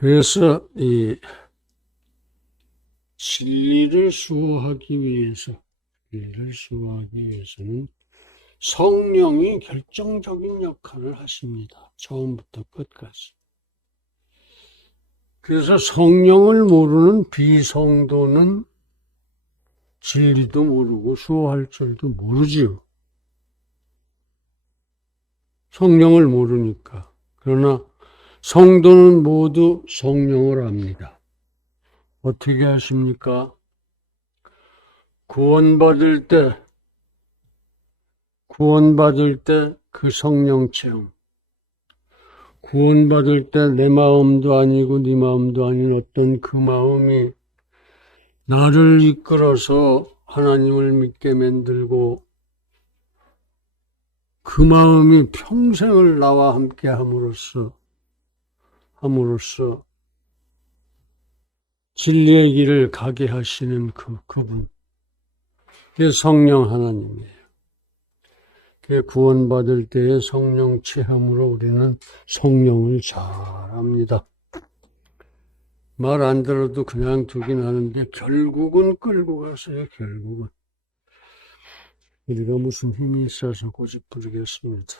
그래서 이 진리를 수호하기 위해서는 성령이 결정적인 역할을 하십니다. 처음부터 끝까지. 그래서 성령을 모르는 비성도는 진리도 모르고 수호할 줄도 모르지요. 성령을 모르니까. 그러나 성도는 모두 성령을 압니다. 어떻게 하십니까? 구원받을 때 그 성령 체험. 구원받을 때 내 마음도 아니고 네 마음도 아닌 어떤 그 마음이 나를 이끌어서 하나님을 믿게 만들고 그 마음이 평생을 나와 함께 함으로써 진리의 길을 가게 하시는 그분. 그게 성령 하나님이에요. 그게 구원받을 때의 성령 체험으로 우리는 성령을 잘 압니다. 말 안 들어도 그냥 두긴 하는데 결국은 끌고 가세요. 결국은. 우리가 무슨 힘이 있어서 고집부리겠습니다.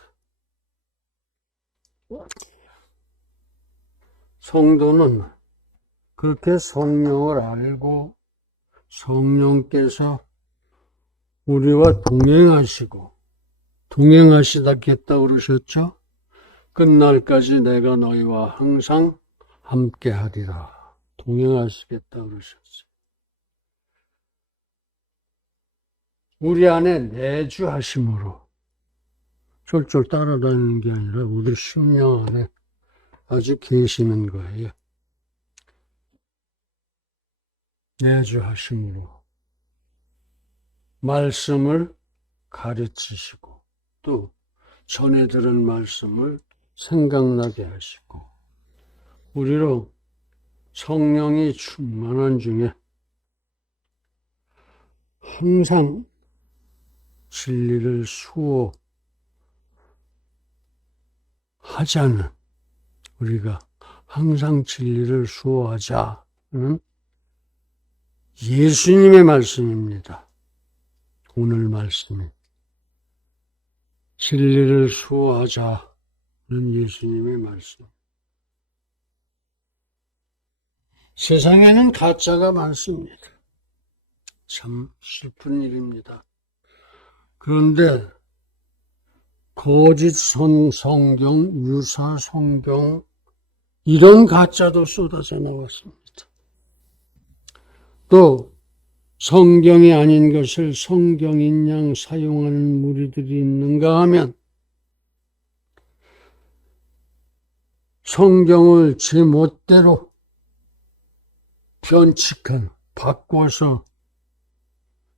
성도는 그렇게 성령을 알고 성령께서 우리와 동행하시다겠다 그러셨죠? 끝날까지 내가 너희와 항상 함께 하리라. 동행하시겠다 그러셨어요. 우리 안에 내주하심으로 쫄쫄 따라다니는 게 아니라 우리 심령 안에 아주 계시는 거예요. 내주하심으로 말씀을 가르치시고 또 전에 들은 말씀을 생각나게 하시고 우리로 성령이 충만한 중에 항상 진리를 수호하자는 우리가 항상 진리를 수호하자는 예수님의 말씀입니다. 오늘 말씀이 진리를 수호하자는 예수님의 말씀. 세상에는 가짜가 많습니다. 참 슬픈 일입니다. 그런데 거짓 성경, 유사 성경 이런 가짜도 쏟아져 나왔습니다. 또 성경이 아닌 것을 성경인 양 사용하는 무리들이 있는가 하면 성경을 제 멋대로 변칙한, 바꿔서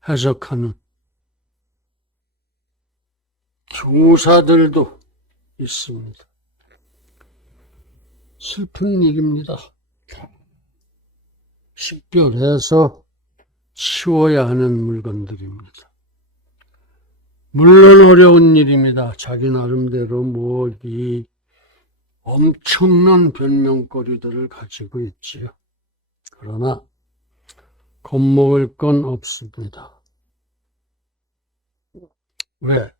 해석하는 교사들도 있습니다. 슬픈 일입니다. 식별해서 치워야 하는 물건들입니다. 물론 어려운 일입니다. 자기 나름대로 이 엄청난 변명거리들을 가지고 있지요. 그러나 겁먹을 건 없습니다. 왜?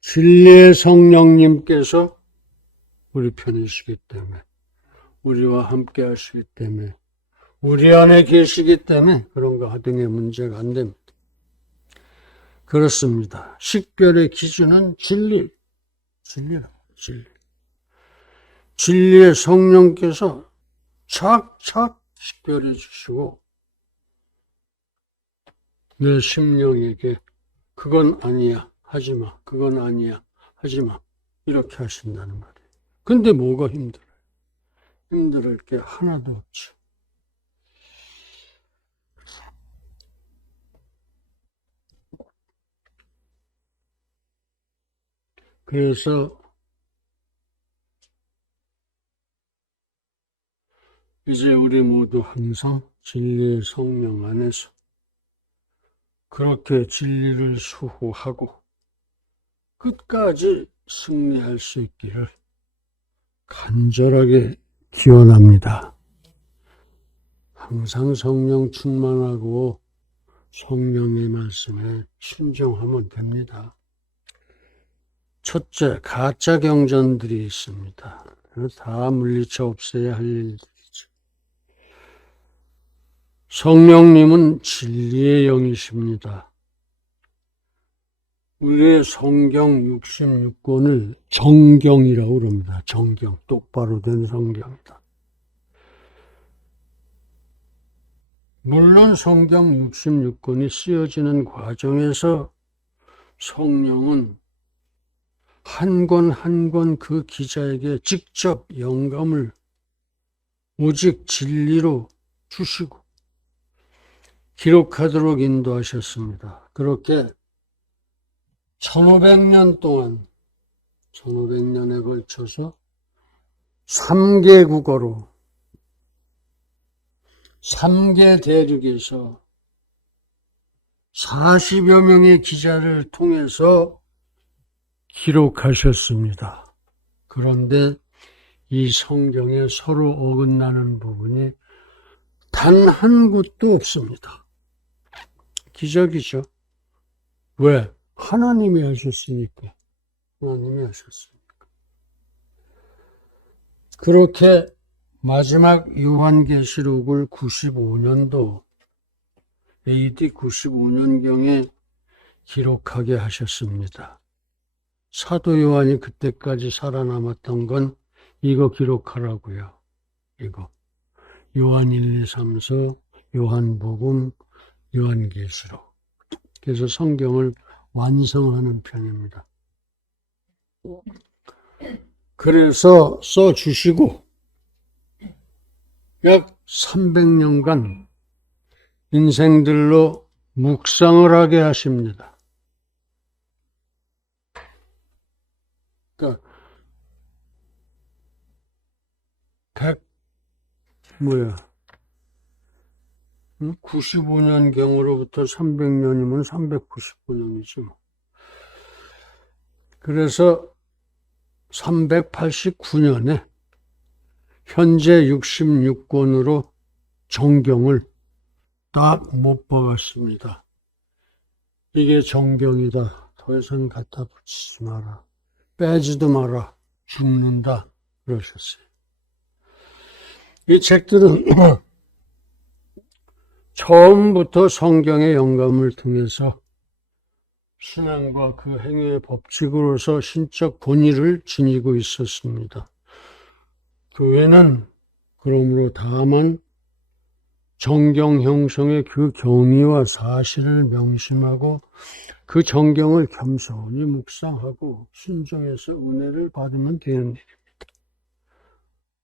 진리의 성령님께서 우리 편이시기 때문에, 우리와 함께 하시기 때문에, 우리 안에 계시기 때문에 그런 거 하등의 문제가 안 됩니다. 그렇습니다. 식별의 기준은 진리라고, 진리. 진리의 성령께서 착착 식별해 주시고 내 심령에게 그건 아니야, 하지마. 그건 아니야, 하지마. 이렇게 하신다는 말이에요. 근데 뭐가 힘들어요? 힘들 게 하나도 없죠. 그래서 이제 우리 모두 항상 진리의 성령 안에서 그렇게 진리를 수호하고 끝까지 승리할 수 있기를 간절하게 기원합니다. 항상 성령 충만하고 성령의 말씀에 순종하면 됩니다. 첫째, 가짜 경전들이 있습니다. 다 물리쳐 없애야 할 일들이죠. 성령님은 진리의 영이십니다. 우리의 성경 66권을 정경이라고 그럽니다. 정경, 똑바로 된 성경이다. 물론 성경 66권이 쓰여지는 과정에서 성령은 한 권 한 권 그 기자에게 직접 영감을 오직 진리로 주시고 기록하도록 인도하셨습니다. 그렇게 1500년 동안 1500년에 걸쳐서 3개 국어로 3개 대륙에서 40여 명의 기자를 통해서 기록하셨습니다. 그런데 이 성경에 서로 어긋나는 부분이 단 한 곳도 없습니다. 기적이죠. 왜? 하나님이 하셨으니까. 하나님이 하셨으니까. 그렇게 마지막 요한계시록을 95년도 AD 95년경에 기록하게 하셨습니다. 사도 요한이 그때까지 살아남았던 건 이거 기록하라고요. 이거. 요한 1, 2, 3, 4, 요한복음, 요한계시록. 그래서 성경을 완성하는 편입니다. 그래서 써주시고 약 300년간 인생들로 묵상을 하게 하십니다. 그러니까 95년경으로부터 300년이면 399년이죠. 그래서 389년에 현재 66권으로 정경을 딱 못 박았습니다. 이게 정경이다. 더 이상 갖다 붙이지 마라. 빼지도 마라. 죽는다. 그러셨어요. 이 책들은 처음부터 성경의 영감을 통해서 신앙과 그 행위의 법칙으로서 신적 본의를 지니고 있었습니다. 교회는 그러므로 다만 정경 형성의 그 경위와 사실을 명심하고 그 정경을 겸손히 묵상하고 순종해서 은혜를 받으면 되는 일입니다.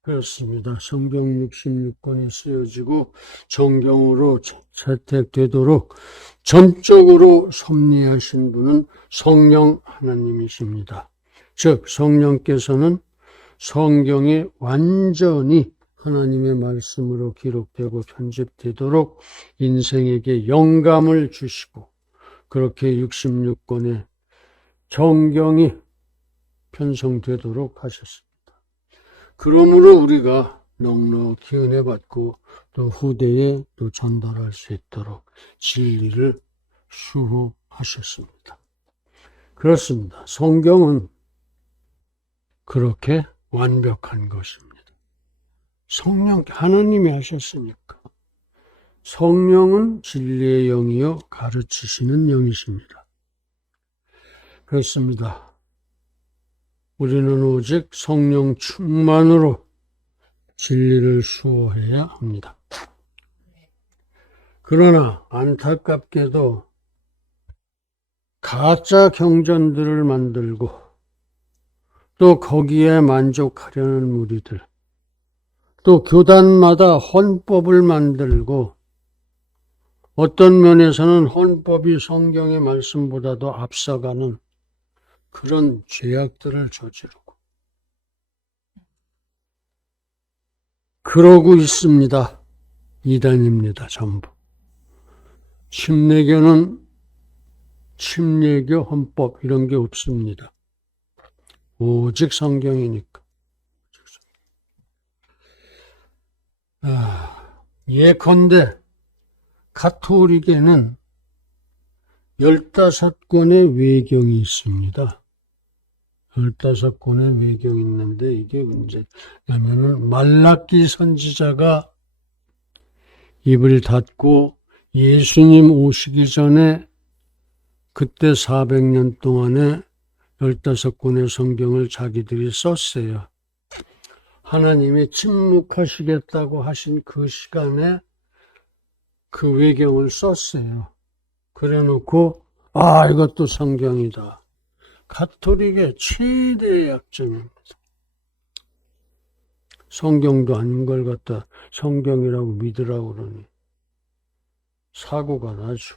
그렇습니다. 성경 66권이 쓰여지고 정경으로 채택되도록 전적으로 섭리하신 분은 성령 하나님이십니다. 즉 성령께서는 성경이 완전히 하나님의 말씀으로 기록되고 편집되도록 인생에게 영감을 주시고 그렇게 66권의 정경이 편성되도록 하셨습니다. 그러므로 우리가 넉넉히 은혜 받고 또 후대에 또 전달할 수 있도록 진리를 수호하셨습니다. 그렇습니다. 성경은 그렇게 완벽한 것입니다. 성령, 하나님이 하셨으니까. 성령은 진리의 영이요 가르치시는 영이십니다. 그렇습니다. 우리는 오직 성령 충만으로 진리를 수호해야 합니다. 그러나 안타깝게도 가짜 경전들을 만들고 또 거기에 만족하려는 무리들, 또 교단마다 헌법을 만들고 어떤 면에서는 헌법이 성경의 말씀보다도 앞서가는 그런 죄악들을 저지르고 그러고 있습니다. 이단입니다. 전부. 침례교는 침례교 헌법 이런 게 없습니다. 오직 성경이니까. 예컨대 가톨릭에는 15권의 외경이 있습니다. 15권의 외경이 있는데 이게 문제냐면은 말라기 선지자가 입을 닫고 예수님 오시기 전에 그때 400년 동안에 15권의 성경을 자기들이 썼어요. 하나님이 침묵하시겠다고 하신 그 시간에 그 외경을 썼어요. 그래 놓고 이것도 성경이다. 가톨릭의 최대의 약점입니다. 성경도 아닌 걸 갖다 성경이라고 믿으라고 그러니 사고가 나죠.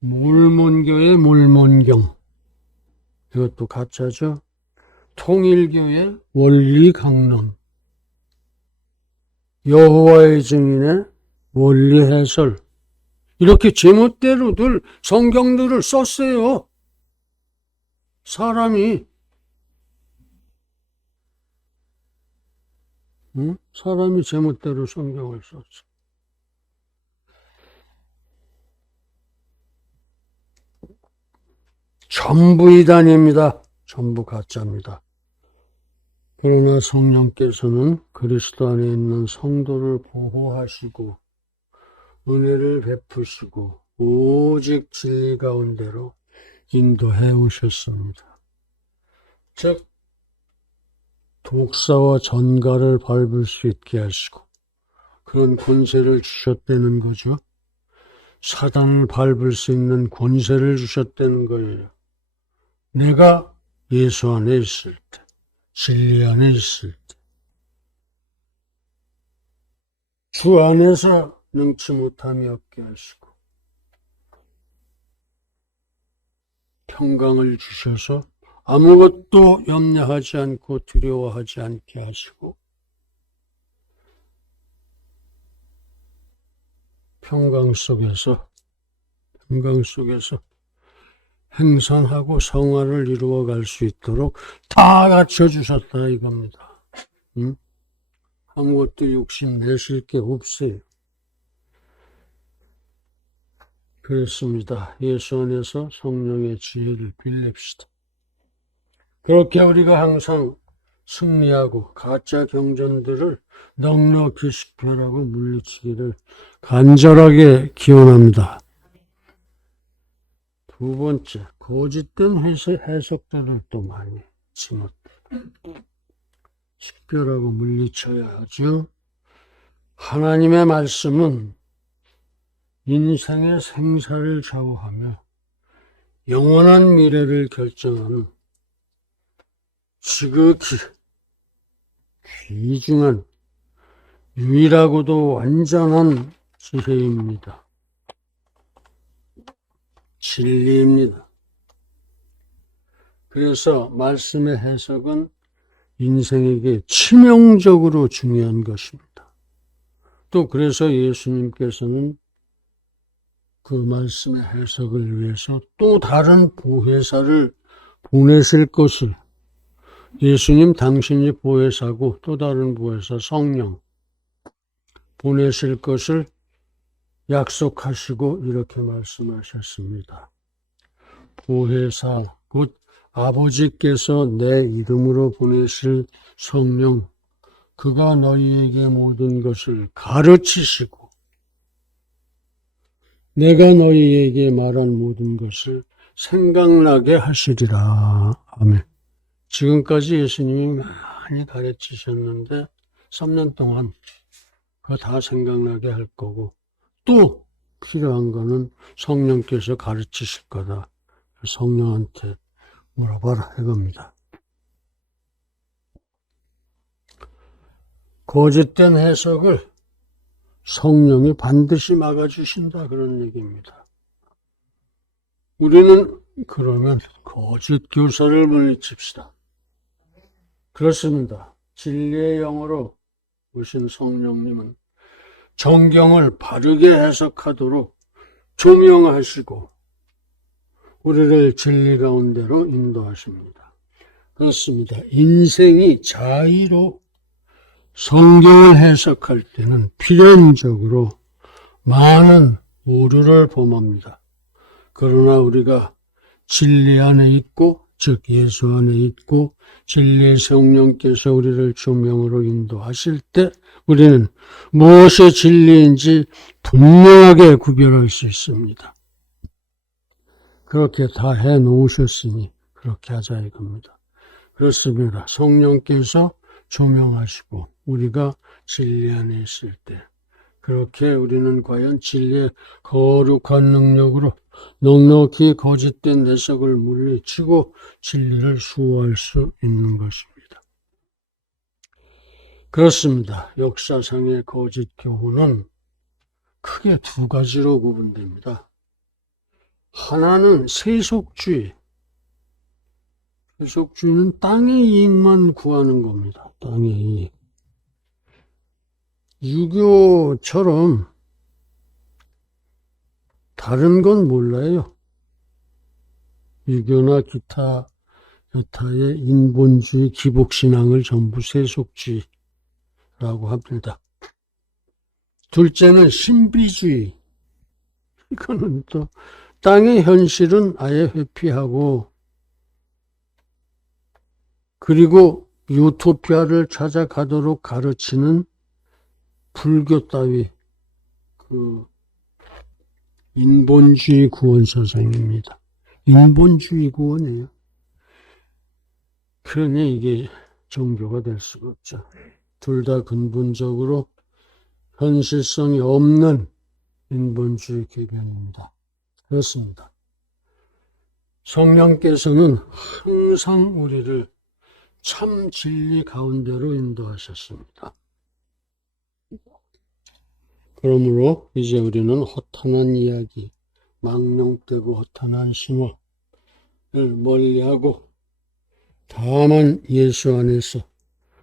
몰몬교의 몰몬경, 이것도 가짜죠. 통일교의 원리강론, 여호와의 증인의 원리해설, 이렇게 제멋대로들 성경들을 썼어요. 사람이 제멋대로 성경을 썼어. 전부 이단입니다. 전부 가짜입니다. 그러나 성령께서는 그리스도 안에 있는 성도를 보호하시고 은혜를 베푸시고 오직 진리 가운데로 인도해 오셨습니다. 즉 독사와 전갈을 밟을 수 있게 하시고 그런 권세를 주셨다는 거죠. 사단을 밟을 수 있는 권세를 주셨다는 거예요. 내가 예수 안에 있을 때, 진리 안에 있을 때, 주 안에서 능치 못함이 없게 하시고 평강을 주셔서 아무것도 염려하지 않고 두려워하지 않게 하시고 평강 속에서 행선하고 성화를 이루어갈 수 있도록 다 갖춰주셨다 이겁니다. 아무것도 욕심내실 게 없어요. 그렇습니다. 예수 안에서 성령의 지혜를 빌립시다. 그렇게 우리가 항상 승리하고 가짜 경전들을 넉넉히 식별하고 물리치기를 간절하게 기원합니다. 두 번째, 거짓된 해석들도 많이 지못되고 식별하고 물리쳐야 하죠. 하나님의 말씀은 인생의 생사를 좌우하며 영원한 미래를 결정하는 지극히 귀중한 유일하고도 완전한 지혜입니다. 진리입니다. 그래서 말씀의 해석은 인생에게 치명적으로 중요한 것입니다. 또 그래서 예수님께서는 그 말씀의 해석을 위해서 또 다른 보혜사를 보내실 것을, 예수님 당신이 보혜사고 또 다른 보혜사 성령 보내실 것을 약속하시고 이렇게 말씀하셨습니다. 보혜사 곧 아버지께서 내 이름으로 보내실 성령, 그가 너희에게 모든 것을 가르치시고 내가 너희에게 말한 모든 것을 생각나게 하시리라. 아멘. 지금까지 예수님이 많이 가르치셨는데 3년 동안 그거 다 생각나게 할 거고 또 필요한 거는 성령께서 가르치실 거다. 성령한테 물어봐라 이겁니다. 거짓된 해석을 성령이 반드시 막아주신다 그런 얘기입니다. 우리는 그러면 거짓 교사를 물리칩시다. 그렇습니다. 진리의 영으로 오신 성령님은 성경을 바르게 해석하도록 조명하시고 우리를 진리 가운데로 인도하십니다. 그렇습니다. 인생이 자의로 성경을 해석할 때는 필연적으로 많은 오류를 범합니다. 그러나 우리가 진리 안에 있고, 즉 예수 안에 있고 진리의 성령께서 우리를 조명으로 인도하실 때 우리는 무엇이 진리인지 분명하게 구별할 수 있습니다. 그렇게 다 해놓으셨으니 그렇게 하자 이겁니다. 그렇습니다. 성령께서 조명하시고 우리가 진리 안에 있을 때 그렇게 우리는 과연 진리의 거룩한 능력으로 넉넉히 거짓된 해석을 물리치고 진리를 수호할 수 있는 것입니다. 그렇습니다. 역사상의 거짓 교훈은 크게 두 가지로 구분됩니다. 하나는 세속주의. 세속주의는 땅의 이익만 구하는 겁니다. 땅의 이익. 유교처럼 다른 건 몰라요. 유교나 기타의 인본주의, 기복신앙을 전부 세속주의라고 합니다. 둘째는 신비주의. 이거는 또 땅의 현실은 아예 회피하고 그리고 유토피아를 찾아가도록 가르치는 불교 따위 인본주의 구원 사상입니다. 인본주의 구원이에요. 그러니 이게 종교가 될 수가 없죠. 둘 다 근본적으로 현실성이 없는 인본주의 개변입니다. 그렇습니다. 성령께서는 항상 우리를 참 진리 가운데로 인도하셨습니다. 그러므로 이제 우리는 허탄한 이야기, 망령되고 허탄한 신화를 멀리하고 다만 예수 안에서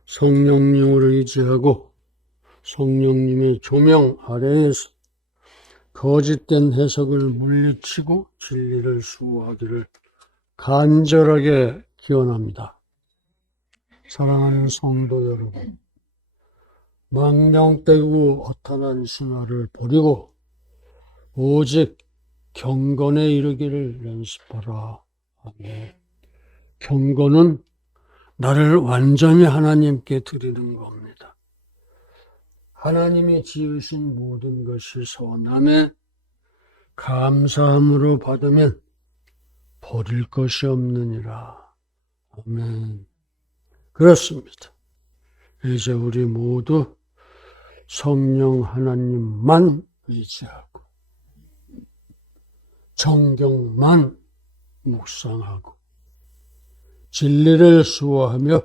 성령님을 의지하고 성령님의 조명 아래에서 거짓된 해석을 물리치고 진리를 수호하기를 간절하게 기원합니다. 사랑하는 성도 여러분, 망령되고 허탄한 신화를 버리고 오직 경건에 이르기를 연습하라. 아멘. 경건은 나를 완전히 하나님께 드리는 겁니다. 하나님이 지으신 모든 것이 선함에 감사함으로 받으면 버릴 것이 없느니라. 아멘. 그렇습니다. 이제 우리 모두 성령 하나님만 의지하고 정경만 묵상하고 진리를 수호하며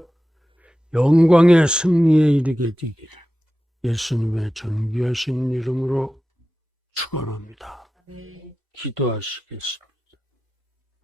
영광의 승리에 이르게 되기를 예수님의 존귀하신 이름으로 축원합니다. 기도하시겠습니다.